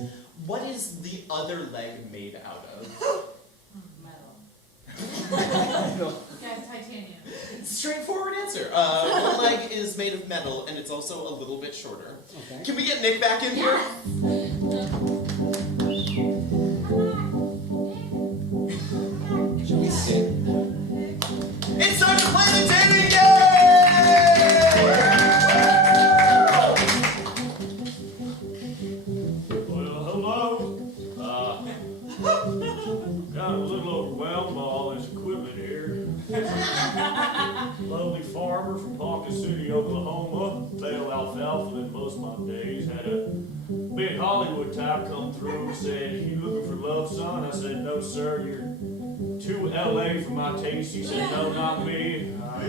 What is the other leg made out of? Metal. Okay, titanium. Straightforward answer. One leg is made of metal, and it's also a little bit shorter. Okay. Can we get Nick back in here? It's time to play the dating game! Well, hello. Got a little overwhelmed by all this equipment here. Lovely farmer from Ponca City, Oklahoma. Bale alfalfa in most of my days. Had a big Hollywood type come through. Said, "You looking for love, son?" I said, "No, sir. You're too LA for my taste." He said, "No, not me. I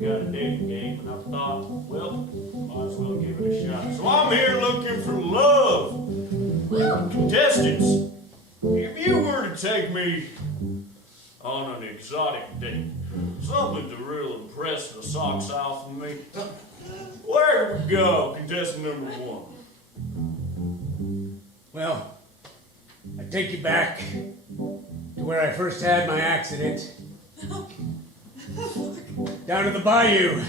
got a dating game." And I thought, well, might as well give it a shot. So I'm here looking for love. Contestants, if you were to take me on an exotic date, something to really impress the socks off of me, where would we go, contestant number one? Well, I take you back to where I first had my accident. Down to the bayou.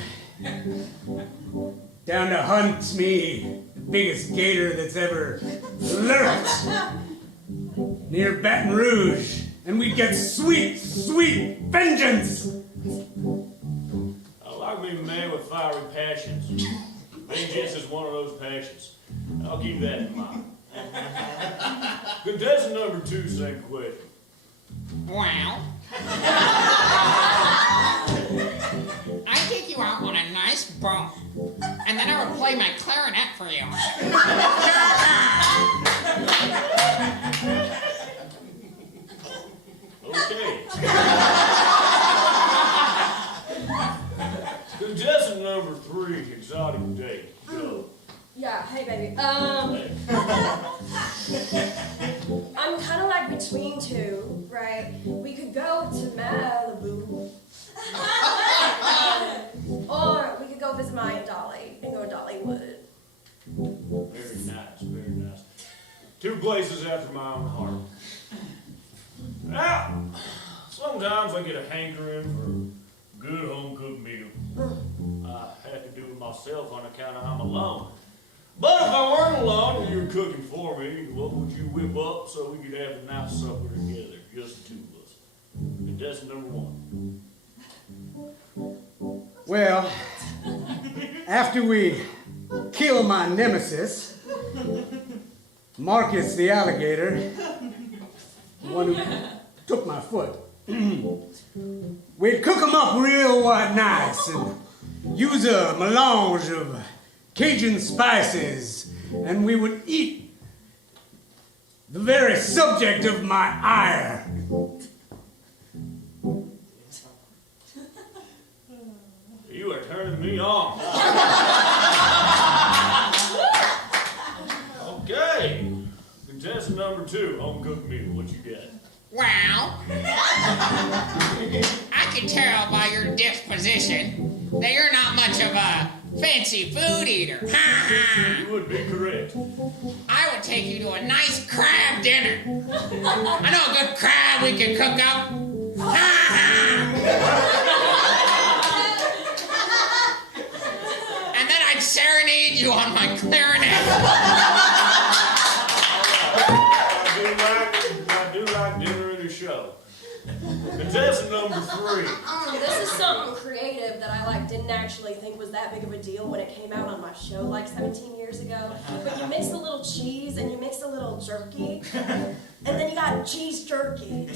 Down to hunt me, the biggest gator that's ever lurked near Baton Rouge. And we'd get sweet, sweet vengeance. I like being a man with fiery passions. Vengeance is one of those passions. I'll keep that in mind. Contestant number 2, same question. Well, I take you out on a nice boat, and then I would play my clarinet for you. Okay. Contestant number 3, exotic date. Go. Yeah, hey baby. I'm kind of like between two, right? We could go to Malibu. Or we could go visit my Aunt Dolly and go to Dollywood. Very nice, very nice. 2 places after my own heart. Now, sometimes I get a hankering for a good home-cooked meal. I have to do it myself on account of I'm alone. But if I weren't alone and you were cooking for me, what would you whip up so we could have a nice supper together, just the 2 of us? Contestant number 1. Well, after we kill my nemesis, Marcus the alligator, the one who took my foot, we'd cook him up real nice and use a melange of Cajun spices, and we would eat the very subject of my ire. You are turning me on. Okay. Contestant number 2, home-cooked meal. What you got? Well, I can tell by your disposition that you're not much of a fancy food eater. You would be correct. I would take you to a nice crab dinner. I know a good crab we can cook up. And then I'd serenade you on my clarinet. I do like dinner and a show. Contestant number 3. This is something creative that I didn't actually think was that big of a deal when it came out on my show 17 years ago. But you mix a little cheese and you mix a little jerky, and then you got cheese jerky.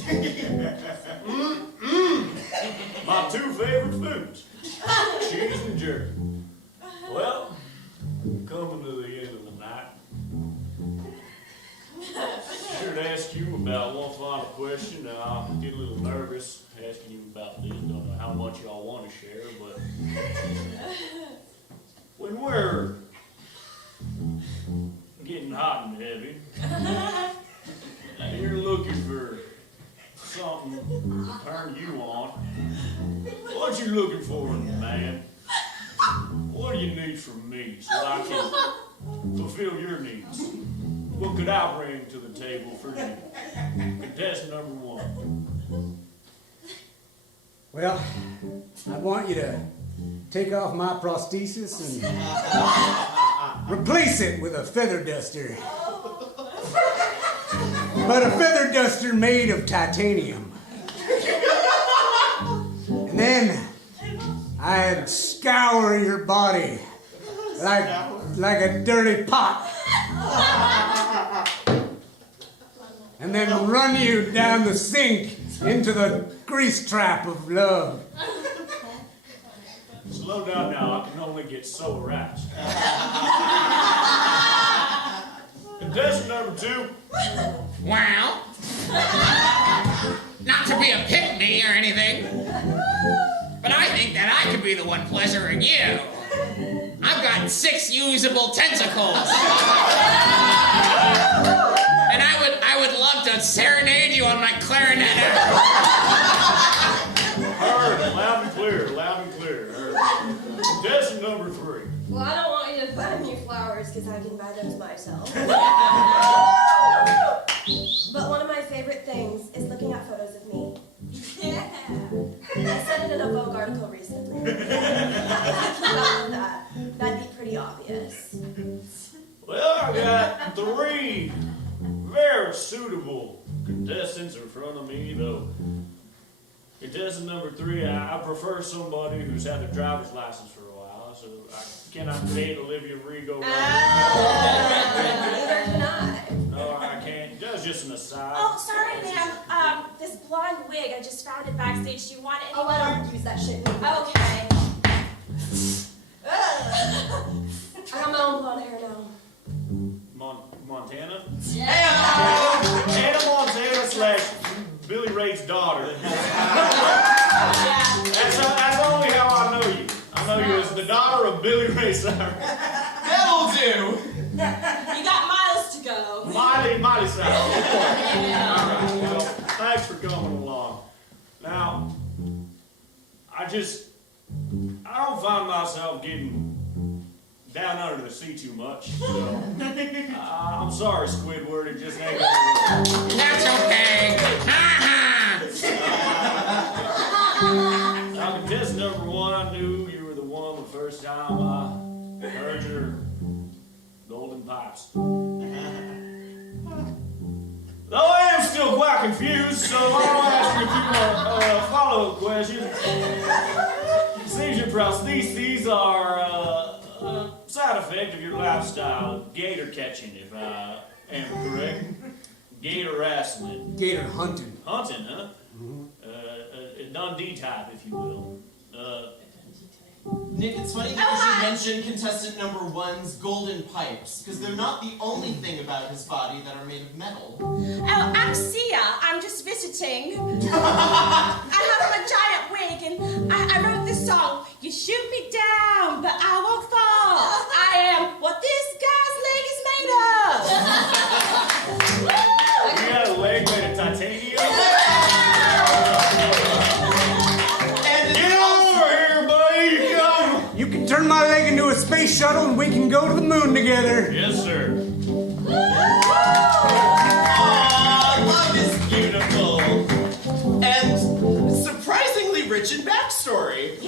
My 2 favorite foods, cheese and jerky. Well, coming to the end of the night, sure to ask you about one final question. Now, I get a little nervous asking you about this. Don't know how much y'all want to share, but when we're getting hot and heavy, and you're looking for something to turn you on, what you looking for in a man? What do you need from me so I can fulfill your needs? What could I bring to the table for you? Contestant number 1. Well, I want you to take off my prosthesis and replace it with a feather duster. But a feather duster made of titanium. And then I'd scour your body like a dirty pot. And then run you down the sink into the grease trap of love. Slow down now, I can only get so aroused. Contestant number 2. Well, not to be a pick-me or anything, but I think that I could be the one pleasuring you. I've got 6 usable tentacles. And I would love to serenade you on my clarinet. Heard, loud and clear, heard. Contestant number 3. Well, I don't want you to buy me flowers because I can buy those myself. favorite things is looking at photos of me. Yeah. I said it in a Vogue article recently. If you keep up with that, that'd be pretty obvious. Well, I got 3 very suitable contestants in front of me, though. Contestant number 3, I prefer somebody who's had their driver's license for a while, so I cannot date Olivia Rigo. Neither can I. No, I can't. That's just an aside. Oh, sorry, ma'am. This blonde wig, I just found it backstage. Do you want it Oh, anymore? I don't use that shit anymore. Okay. I got my own blonde hair now. Montana? Yeah. Anna Montana / Billy Ray's daughter. That's only how I know you. I know you as the daughter of Billy Ray Cyrus. That'll do. You got miles to go. Miley Cyrus. All right. Well, thanks for coming along. Now, I don't find myself getting down under the sea too much. So, I'm sorry, Squidward. It just ain't. That's okay. Now, contestant number 1, I knew you were the one the first time I heard your golden pipes. Though I am still quite confused, so I'll ask you a few more follow-up questions. Seems your prostheses are a side effect of your lifestyle, gator catching, if I am correct. Gator wrestling. Gator hunting. Hunting, huh? A Dundee type, if you will. Nick, it's funny that you should mention contestant number 1's golden pipes, because they're not the only thing about his body that are made of metal. Oh, I'm Sia. I'm just visiting. I have a giant wig, and I wrote this song. You shoot me down, but I won't fall. I am what this guy's leg is made of. You got a leg made of titanium? Get over here, buddy! Come! You can turn my leg into a space shuttle and we can go to the moon together. Yes, sir. Love is beautiful. And surprisingly rich in backstory.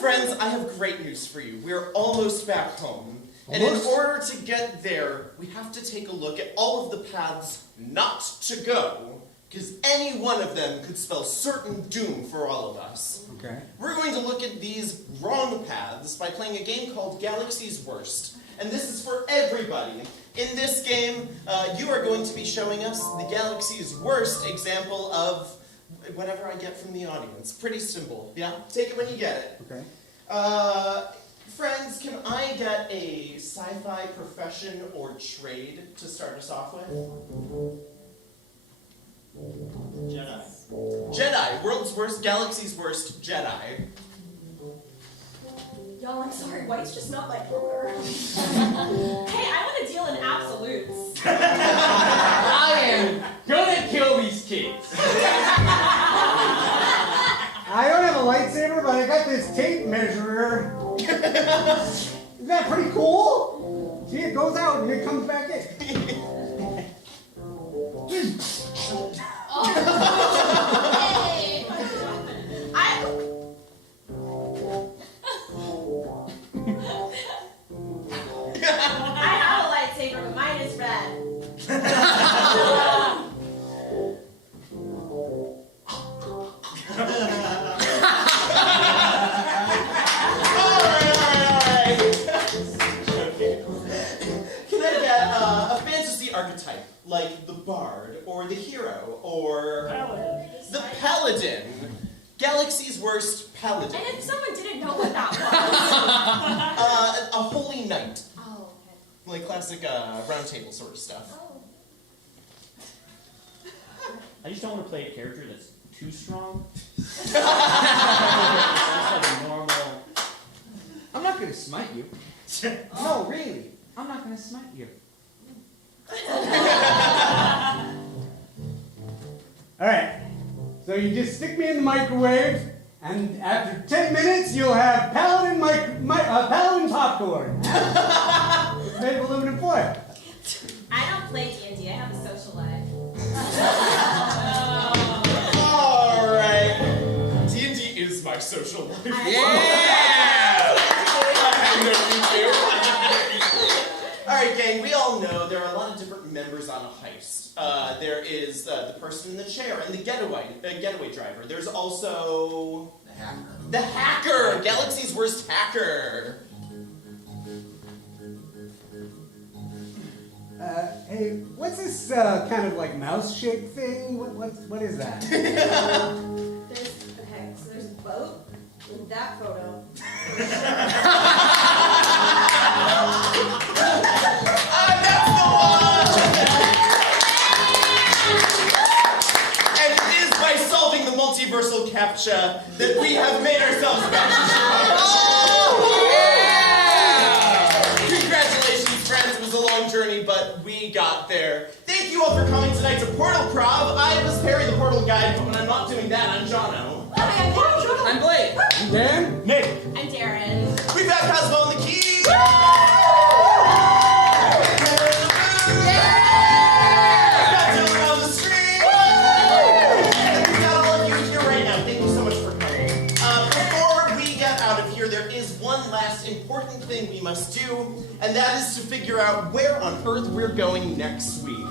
Friends, I have great news for you. We're almost back home. And in order to get there, we have to take a look at all of the paths not to go, because any one of them could spell certain doom for all of us. Okay. We're going to look at these wrong paths by playing a game called Galaxy's Worst. And this is for everybody. In this game, you are going to be showing us the Galaxy's Worst example of whatever I get from the audience. Pretty simple. Yeah? Take it when you get it. Okay. Friends, can I get a sci-fi profession or trade to start us off with? Jedi. Jedi. World's worst, galaxy's worst, Jedi. Y'all, I'm sorry, white's just not my color. Hey, I want to deal in absolutes. I am gonna kill these kids. I don't have a lightsaber, but I got this tape measurer. Isn't that pretty cool? See, it goes out and it comes back in. I have a lightsaber, but mine is red. Can I get a fantasy archetype, like the bard, or the hero, or the paladin? Galaxy's worst paladin. And if someone didn't know what that was, A holy knight. oh, okay. Like classic round table sort of stuff. I just don't want to play a character that's too strong. Just like a normal. I'm not gonna smite you. No, really. I'm not gonna smite you. Alright, so you just stick me in the microwave, and after 10 minutes, you'll have paladin paladin popcorn. It's made of aluminum foil. I don't play D&D. I have a social life. Alright. D&D is my social life. Alright, gang, we all know there are a lot of different members on a heist. There is the person in the chair and the getaway driver. There's also... The hacker! Galaxy's worst hacker! Hey, what's this kind of like mouse-shaped thing? What is that? There's a boat in that photo. That's the one! And it is by solving the multiversal CAPTCHA that we have made ourselves back to Chicago. Congratulations, friends. It was a long journey, but we got there. Thank you all for coming tonight to Portal-Prov. I was Perry the Portal Guide, but when I'm not doing that, I'm Jono. I'm Blake. Dan? Nick. I'm Darren. We've got Cosmo on the keys. Important thing we must do, and that is to figure out where on earth we're going next week.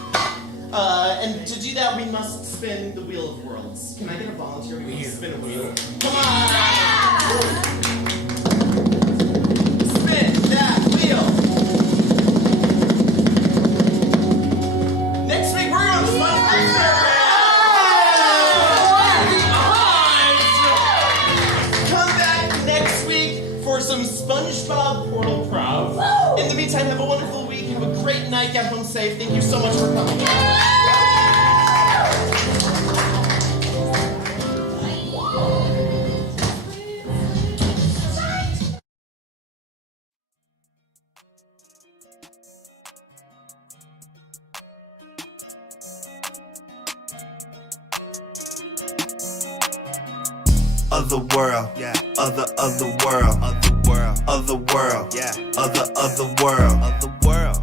And to do that, we must spin the Wheel of Worlds. Can I get a volunteer to spin a wheel? Come on! Spin that wheel! Next week, we're going to SpongeBob SquarePants! Come back next week for some SpongeBob Portal-Prov. In the meantime, have a wonderful week. Have a great night. Get home safe. Thank you so much for coming. Otherworld, yeah. Otherworld, Otherworld, yeah. Otherworld,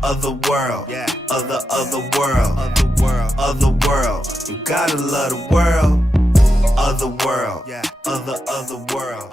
Otherworld, yeah. Otherworld. You gotta love the world. Otherworld, yeah. Otherworld.